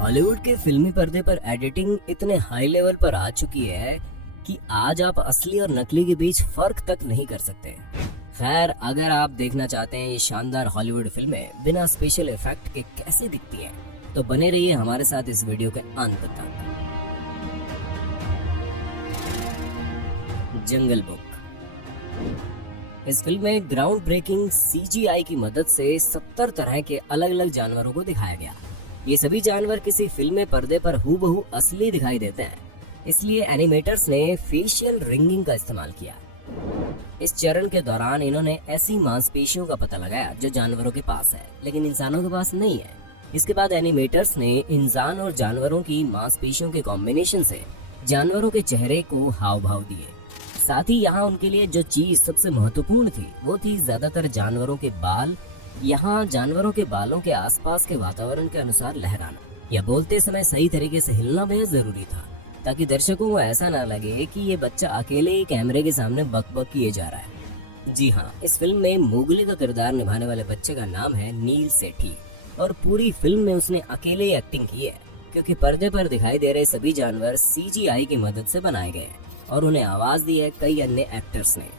Hollywood के फिल्मी पर्दे पर एडिटिंग इतने हाई लेवल पर आ चुकी है कि आज आप असली और नकली के बीच फर्क तक नहीं कर सकते। खैर, अगर आप देखना चाहते हैं ये शानदार हॉलीवुड फिल्में बिना स्पेशल इफेक्ट के कैसे दिखती हैं, तो बने रहिए हमारे साथ इस वीडियो के अंत तक। जंगल बुक। इस फिल्म में ग्राउंड ब्रेकिंग सीजीआई की मदद से 70 तरह के अलग अलग जानवरों को दिखाया गया। ये सभी जानवर किसी फिल्म में पर्दे पर हूबहू असली दिखाई देते हैं, इसलिए एनिमेटर्स ने फेशियल रिंगिंग का इस्तेमाल किया। इस चरण के दौरान इन्होंने ऐसी मांसपेशियों का पता लगाया जो जानवरों के पास है लेकिन इंसानों के पास नहीं है। इसके बाद एनिमेटर्स ने इंसान और जानवरों की मांसपेशियों के कॉम्बिनेशन से जानवरों के चेहरे को हाव भाव दिए। साथ ही यहाँ उनके लिए जो चीज सबसे महत्वपूर्ण थी वो थी ज्यादातर जानवरों के बाल। यहाँ जानवरों के बालों के आसपास के वातावरण के अनुसार लहराना या बोलते समय सही तरीके से हिलना बेहद जरूरी था, ताकि दर्शकों को ऐसा ना लगे कि ये बच्चा अकेले ही कैमरे के सामने बक किए जा रहा है। जी हाँ, इस फिल्म में मोगली का किरदार निभाने वाले बच्चे का नाम है नील सेठी और पूरी फिल्म में उसने अकेले ही एक्टिंग की है, क्योंकि पर्दे पर दिखाई दे रहे सभी जानवर सीजीआई की मदद से बनाए गए और उन्हें आवाज दी है कई अन्य एक्टर्स ने।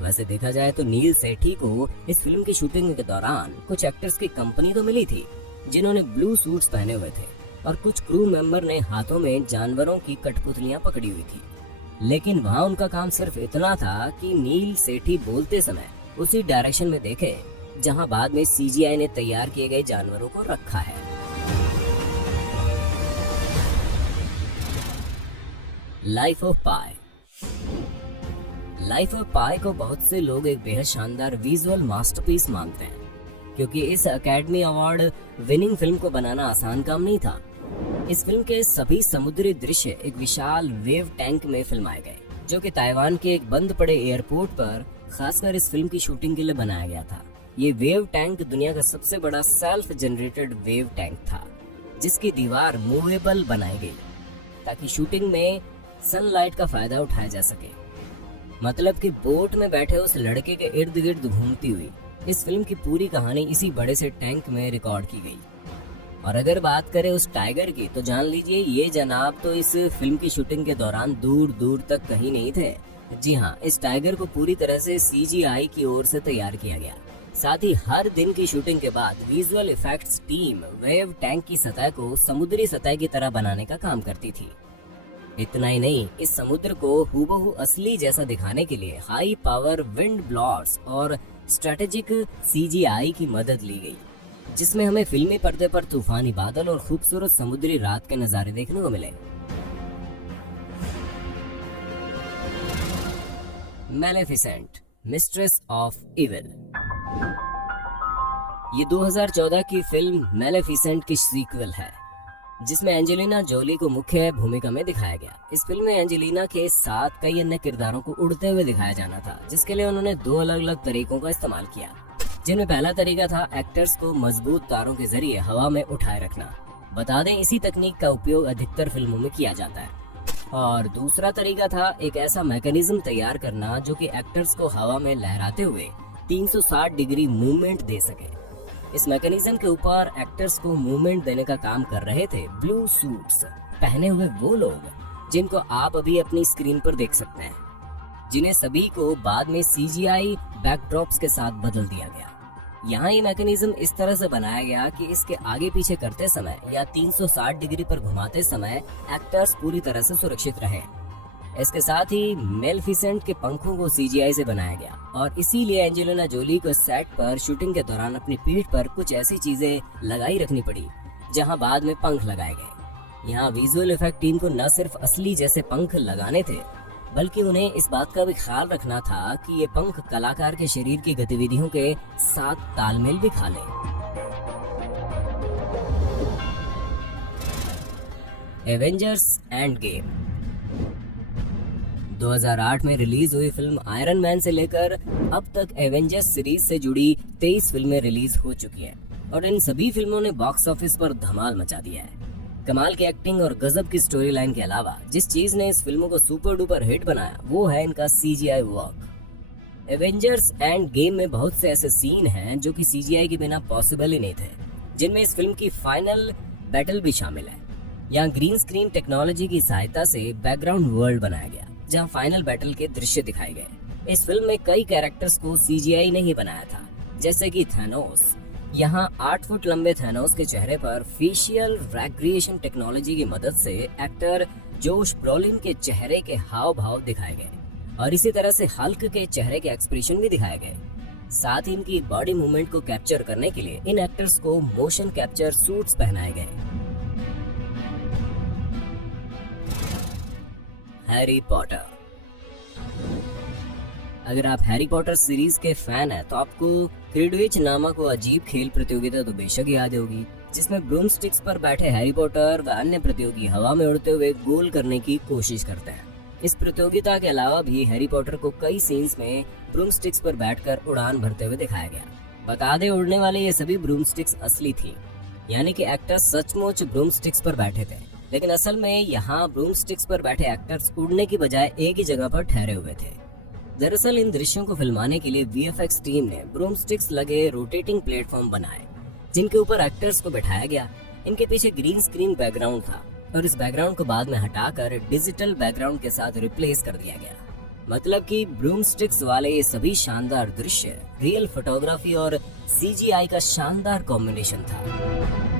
वैसे देखा जाए तो नील सेठी को इस फिल्म की शूटिंग के दौरान कुछ एक्टर्स की कंपनी तो मिली थी जिन्होंने ब्लू सूट्स पहने हुए थे और कुछ क्रू मेंबर ने हाथों में जानवरों की कठपुतलियां पकड़ी हुई थी, लेकिन वहां उनका काम सिर्फ इतना था कि नील सेठी बोलते समय उसी डायरेक्शन में देखे जहां बाद में सीजीआई ने तैयार किए गए जानवरों को रखा है। Life of pi. Life of pi को बहुत से लोग एक बेहद शानदार विजुअल मास्टरपीस मानते हैं, क्योंकि इस अकेडमी अवार्ड विनिंग फिल्म को बनाना आसान काम नहीं था। इस फिल्म के सभी समुद्री दृश्य एक विशाल वेव टैंक में फिल्माए गए, जो कि ताइवान के एक बंद पड़े एयरपोर्ट पर खासकर इस फिल्म की शूटिंग के लिए बनाया गया था। ये वेव टैंक दुनिया का सबसे बड़ा सेल्फ जनरेटेड वेव टैंक था, जिसकी दीवार मूवेबल बनाई गई ताकि शूटिंग में सनलाइट का फायदा उठाया जा सके। मतलब कि बोट में बैठे उस लड़के के इर्द गिर्द घूमती हुई इस फिल्म की पूरी कहानी इसी बड़े से टैंक में रिकॉर्ड की गई। और अगर बात करें उस टाइगर की, तो जान लीजिए ये जनाब तो इस फिल्म की शूटिंग के दौरान दूर दूर तक कहीं नहीं थे। जी हाँ, इस टाइगर को पूरी तरह से सीजीआई की ओर से तैयार किया गया। साथ ही हर दिन की शूटिंग के बाद visual effects team wave tank की सतह को समुद्री सतह की तरह बनाने का काम करती थी। इतना ही नहीं, इस समुद्र को हूबहू असली जैसा दिखाने के लिए हाई पावर विंड ब्लोअर्स और स्ट्रेटेजिक सीजीआई की मदद ली गई, जिसमें हमें फिल्मी पर्दे पर तूफानी बादल और खूबसूरत समुद्री रात के नजारे देखने को मिले। मैलेफिसेंट, मिस्ट्रेस ऑफ इविल। ये 2014 की फिल्म मैलेफिसेंट की सीक्वल है, जिसमें एंजेलिना जोली को मुख्य भूमिका में दिखाया गया। इस फिल्म में एंजेलिना के साथ कई अन्य किरदारों को उड़ते हुए दिखाया जाना था, जिसके लिए उन्होंने दो अलग अलग तरीकों का इस्तेमाल किया, जिनमें पहला तरीका था एक्टर्स को मजबूत तारों के जरिए हवा में उठाए रखना। बता दें, इसी तकनीक का उपयोग अधिकतर फिल्मों में किया जाता है। और दूसरा तरीका था एक ऐसा मैकेनिज्म तैयार करना जो कि एक्टर्स को हवा में लहराते हुए 360 डिग्री मूवमेंट दे सके। इस मैकेनिज्म के ऊपर एक्टर्स को मूवमेंट देने का काम कर रहे थे ब्लू सूट्स पहने हुए वो लोग जिनको आप अभी अपनी स्क्रीन पर देख सकते हैं, जिन्हें सभी को बाद में सीजीआई बैकड्रॉप्स के साथ बदल दिया गया। यहाँ ये मैकेनिज्म इस तरह से बनाया गया कि इसके आगे पीछे करते समय या 360 डिग्री पर घुमाते समय एक्टर्स पूरी तरह से सुरक्षित रहे। इसके साथ ही मेलेफिसेंट के पंखों को सीजीआई से बनाया गया और इसीलिए एंजेलिना जोली को सेट पर शूटिंग के दौरान अपनी पीठ पर कुछ ऐसी चीजें लगाई रखनी पड़ी जहां बाद में पंख लगाए गए। यहाँ विजुअल इफेक्ट टीम को न सिर्फ असली जैसे पंख लगाने थे, बल्कि उन्हें इस बात का भी ख्याल रखना था कि ये पंख कलाकार के शरीर की गतिविधियों के साथ तालमेल भी खा लें। Avengers end game. 2008 में रिलीज हुई फिल्म आयरन मैन से लेकर अब तक एवेंजर्स सीरीज से जुड़ी 23 फिल्में रिलीज हो चुकी हैं और इन सभी फिल्मों ने बॉक्स ऑफिस पर धमाल मचा दिया है। कमाल की एक्टिंग और गजब की स्टोरी लाइन के अलावा जिस चीज ने इस फिल्मों को सुपर डुपर हिट बनाया वो है इनका CGI work. Avengers end game में बहुत से ऐसे सीन हैं जो कि सीजीआई के बिना पॉसिबल ही नहीं थे, जिनमें इस फिल्म की फाइनल बैटल भी शामिल है। यहाँ ग्रीन स्क्रीन टेक्नोलॉजी की सहायता से बैकग्राउंड वर्ल्ड बनाया गया, जहाँ फाइनल बैटल के दृश्य दिखाए गए। इस फिल्म में कई कैरेक्टर्स को सीजीआई ने ही बनाया था, जैसे कि थैनोस। यहाँ 8 फुट लंबे थैनोस के चेहरे पर फेशियल रिक्रिएशन टेक्नोलॉजी की मदद से एक्टर जोश ब्रोलिन के चेहरे के हाव भाव दिखाए गए और इसी तरह से हल्क के चेहरे के एक्सप्रेशन भी दिखाए गए। साथ ही इनकी बॉडी मूवमेंट को कैप्चर करने के लिए इन एक्टर्स को मोशन कैप्चर सूट्स पहनाए गए। Harry Potter. अगर आप हैरी पॉटर सीरीज के फैन हैं तो आपको क्विडिच नामक वो अजीब खेल प्रतियोगिता तो बेशक याद होगी, जिसमें ब्रूमस्टिक्स पर बैठे हैरी पॉटर व अन्य प्रतियोगी हवा में उड़ते हुए गोल करने की कोशिश करते हैं। इस प्रतियोगिता के अलावा भी हैरी पॉटर को कई सीन्स में ब्रूमस्टिक्स पर बैठकर उड़ान भरते हुए दिखाया गया। बता दें, उड़ने वाले ये सभी ब्रूमस्टिक्स असली थी, यानी कि एक्टर्स सचमुच ब्रूमस्टिक्स पर बैठे थे। लेकिन असल में यहाँ ब्रूमस्टिक्स पर बैठे एक्टर्स उड़ने की बजाय एक ही जगह पर ठहरे हुए थे। दरअसल इन दृश्यों को फिल्माने के लिए वीएफएक्स टीम ने ब्रूमस्टिक्स लगे रोटेटिंग प्लेटफॉर्म बनाए, जिनके ऊपर एक्टर्स को बिठाया गया। इनके पीछे ग्रीन स्क्रीन बैकग्राउंड था और इस बैकग्राउंड को बाद में हटाकर डिजिटल बैकग्राउंड के साथ रिप्लेस कर दिया गया। मतलब कि ब्रूमस्टिक्स वाले ये सभी शानदार दृश्य रियल फोटोग्राफी और सीजीआई का शानदार कॉम्बिनेशन था।